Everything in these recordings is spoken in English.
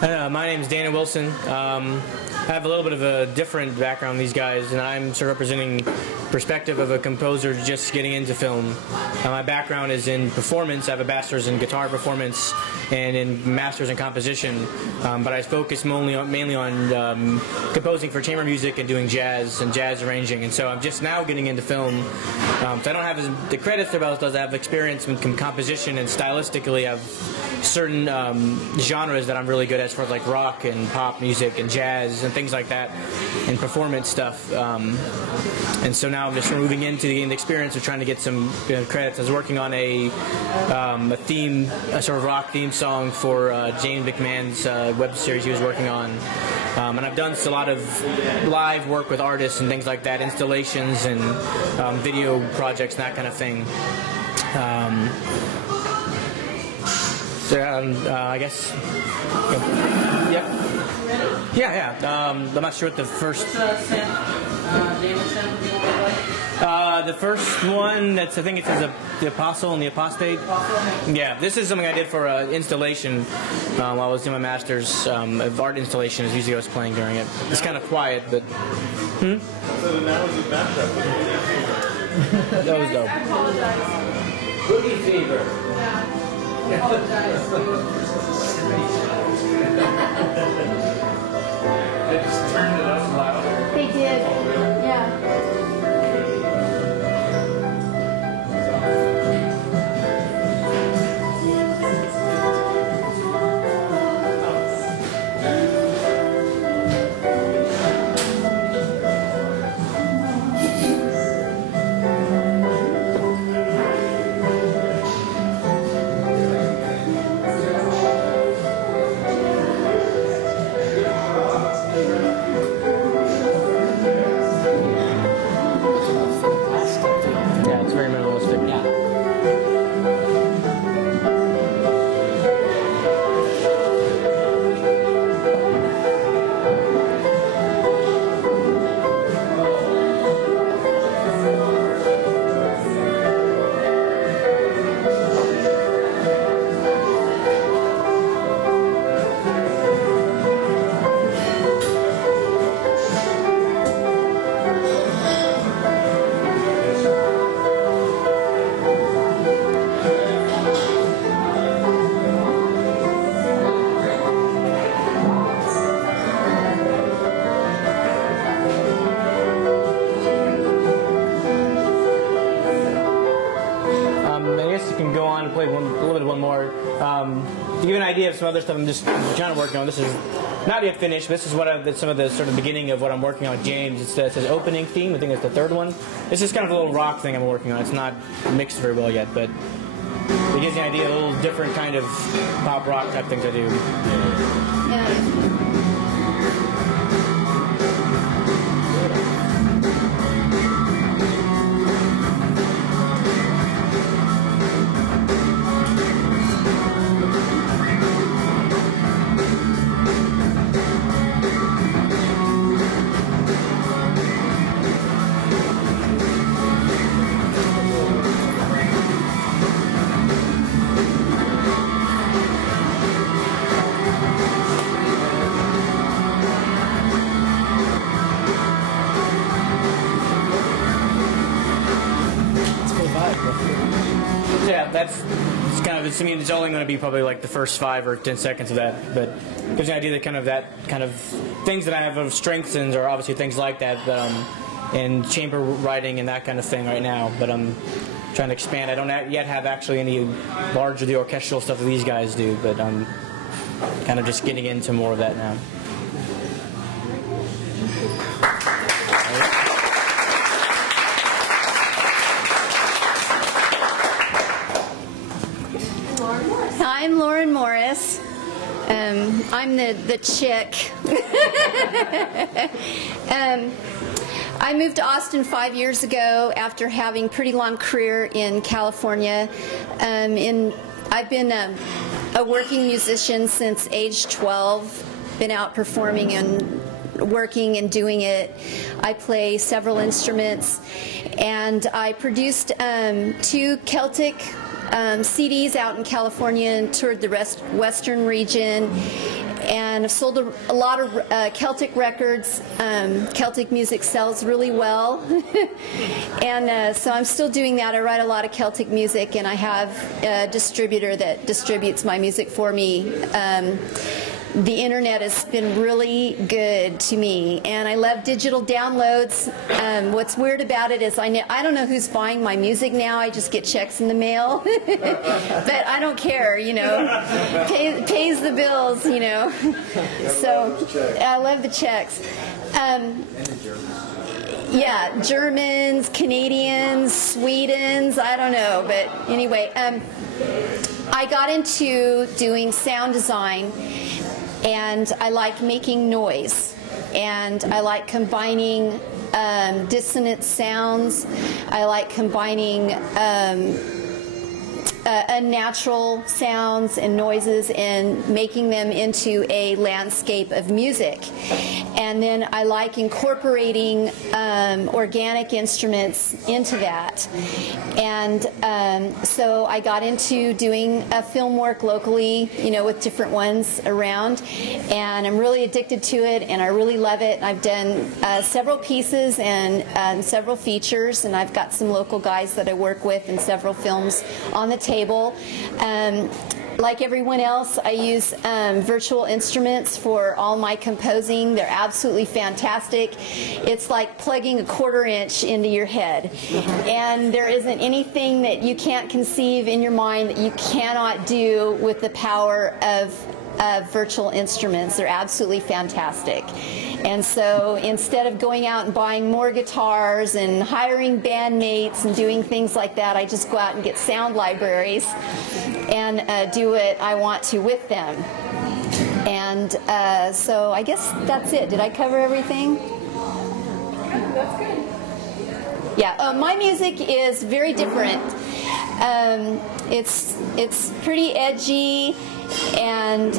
My name is Daniel Wilson. I have a little bit of a different background than these guys, and I'm sort of representing perspective of a composer just getting into film. My background is in performance. I have a bachelor's in guitar performance and in master's in composition, but I focus mainly on composing for chamber music and doing jazz and jazz arranging. And so I'm just now getting into film. So I don't have the credits that Bells does. I have experience in composition, and stylistically I have certain genres that I'm really good at, as far as like rock and pop music and jazz and things like that, and performance stuff. And so now I'm just moving into the experience of trying to get some credits. I was working on a sort of rock theme song for James McMahon's web series he was working on. And I've done a lot of live work with artists and things like that, installations and video projects and that kind of thing. I guess. Yeah. I'm not sure what the first. The first one, I think it says the Apostle and the Apostate. Yeah, this is something I did for installation while I was doing my master's of art installation. Is usually I was playing during it. It's kind of quiet, but. So that was a mashup. That was dope. Boogie Fever. I just turned it up louder. They did, yeah. To give you an idea of some other stuff I'm just trying to work on, this is not yet finished, but this is some of the sort of beginning of what I'm working on with James. It says opening theme. I think it's the third one. This is kind of a little rock thing I'm working on. It's not mixed very well yet, but it gives you an idea of a little different kind of pop rock type things I do. Yeah. Yeah, it's kind of, it's only going to be probably like the first 5 or 10 seconds of that, but it gives you an idea that kind of things that I have of strengths in are obviously things like that, in chamber writing and that kind of thing right now, but I'm trying to expand. I don't yet have actually any larger the orchestral stuff that these guys do, but I'm kind of just getting into more of that now. I'm Lauren Morris. I'm the chick. I moved to Austin 5 years ago after having a pretty long career in California. I've been a working musician since age 12, been out performing and working and doing it. I play several instruments, and I produced 2 Celtic CDs out in California and toured the western region, and I've sold a lot of Celtic records. Celtic music sells really well, and so I'm still doing that. I write a lot of Celtic music, and I have a distributor that distributes my music for me. The internet has been really good to me, and I love digital downloads. What's weird about it is I don't know who's buying my music now. I just get checks in the mail, but I don't care, you know. Pays the bills, you know. So I love the checks. Yeah, Germans, Canadians, Swedens, I don't know, but anyway, I got into doing sound design. And I like making noise, and I like combining dissonant sounds. I like combining unnatural sounds and noises and making them into a landscape of music. And then I like incorporating organic instruments into that. And so I got into doing film work locally, you know, with different ones around. And I'm really addicted to it, and I really love it. I've done several pieces and several features, and I've got some local guys that I work with and several films on the table. Like everyone else, I use virtual instruments for all my composing. They're absolutely fantastic. It's like plugging a 1/4 inch into your head. And there isn't anything that you can't conceive in your mind that you cannot do with the power of virtual instruments. They're absolutely fantastic. And so instead of going out and buying more guitars and hiring bandmates and doing things like that, I just go out and get sound libraries and do what I want to with them. And so I guess that's it. Did I cover everything? Yeah, that's good. Yeah, my music is very different. It's pretty edgy and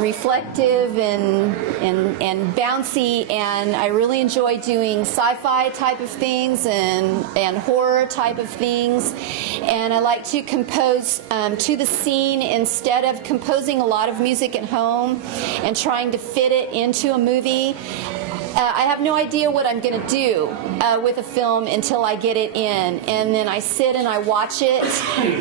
reflective and bouncy, and I really enjoy doing sci-fi type of things and horror type of things. And I like to compose to the scene instead of composing a lot of music at home and trying to fit it into a movie. I have no idea what I'm going to do with a film until I get it in, and then I sit and I watch it,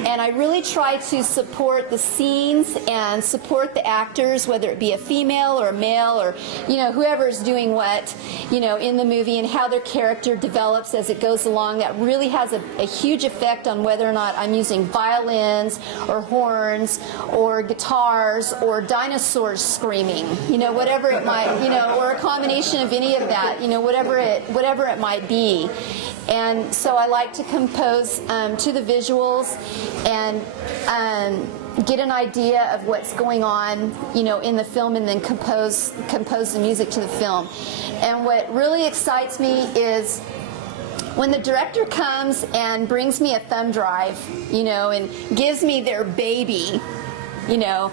and I really try to support the scenes and support the actors, whether it be a female or a male or, you know, whoever is doing what, you know, in the movie, and how their character develops as it goes along. That really has a huge effect on whether or not I'm using violins or horns or guitars or dinosaurs screaming, you know, whatever it might, you know, or a combination of any of that, you know, whatever it might be. And so I like to compose to the visuals and get an idea of what's going on, you know, in the film, and then compose the music to the film. And what really excites me is when the director comes and brings me a thumb drive, you know, and gives me their baby, you know,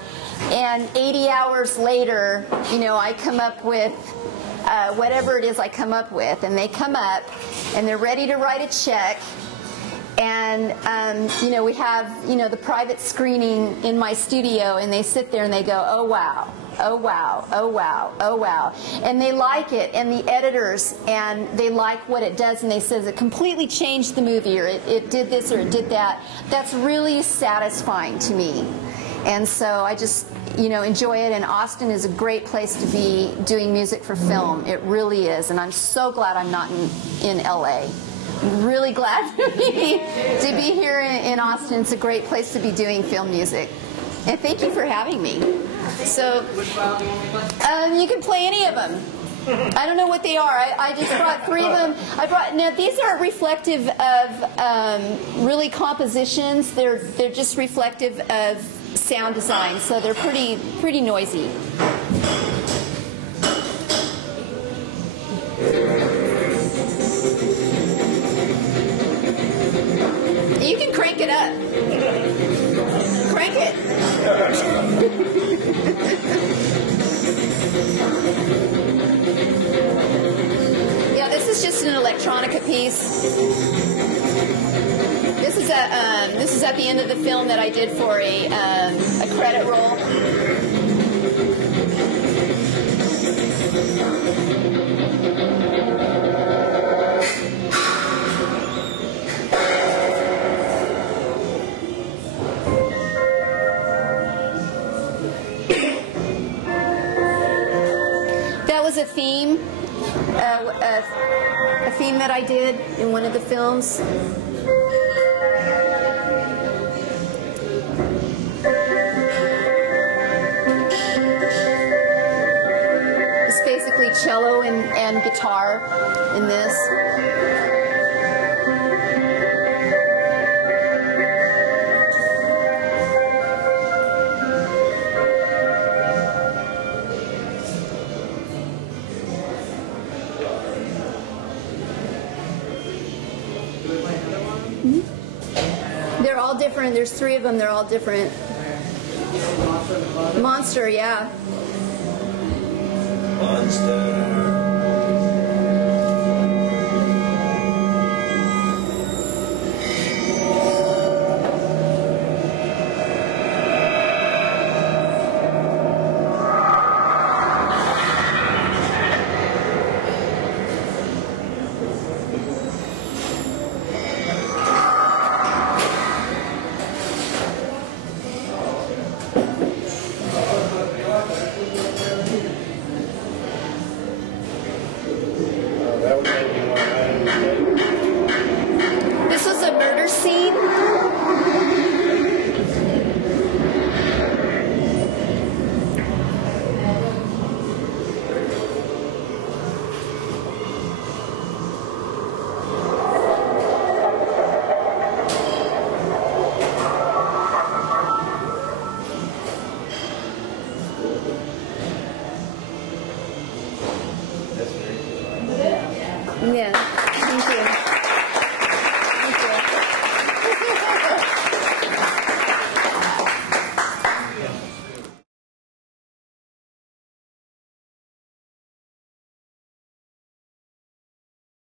and 80 hours later, you know, I come up with whatever it is I come up with, and they come up and they're ready to write a check, and you know, we have, you know, the private screening in my studio, and they sit there and they go, oh wow, oh wow, oh wow, oh wow, and they like it, and the editors, and they like what it does, and they says it completely changed the movie, or it did this or it did that. That's really satisfying to me. And so I just, you know, enjoy it, and Austin is a great place to be doing music for film. It really is, and I'm so glad I'm not in LA. I'm really glad to be here in Austin. It's a great place to be doing film music. And thank you for having me. So you can play any of them. I don't know what they are. I just brought 3 of them. Now these aren't reflective of really compositions. They're just reflective of sound design, so they're pretty noisy. You can crank it up. Crank it. Yeah, this is just an electronica piece. This is at the end of the film that I did for a credit roll. a theme, a theme that I did in one of the films. It's basically cello and guitar in this. They're all different. There's 3 of them. They're all different. Monster, yeah. Monster.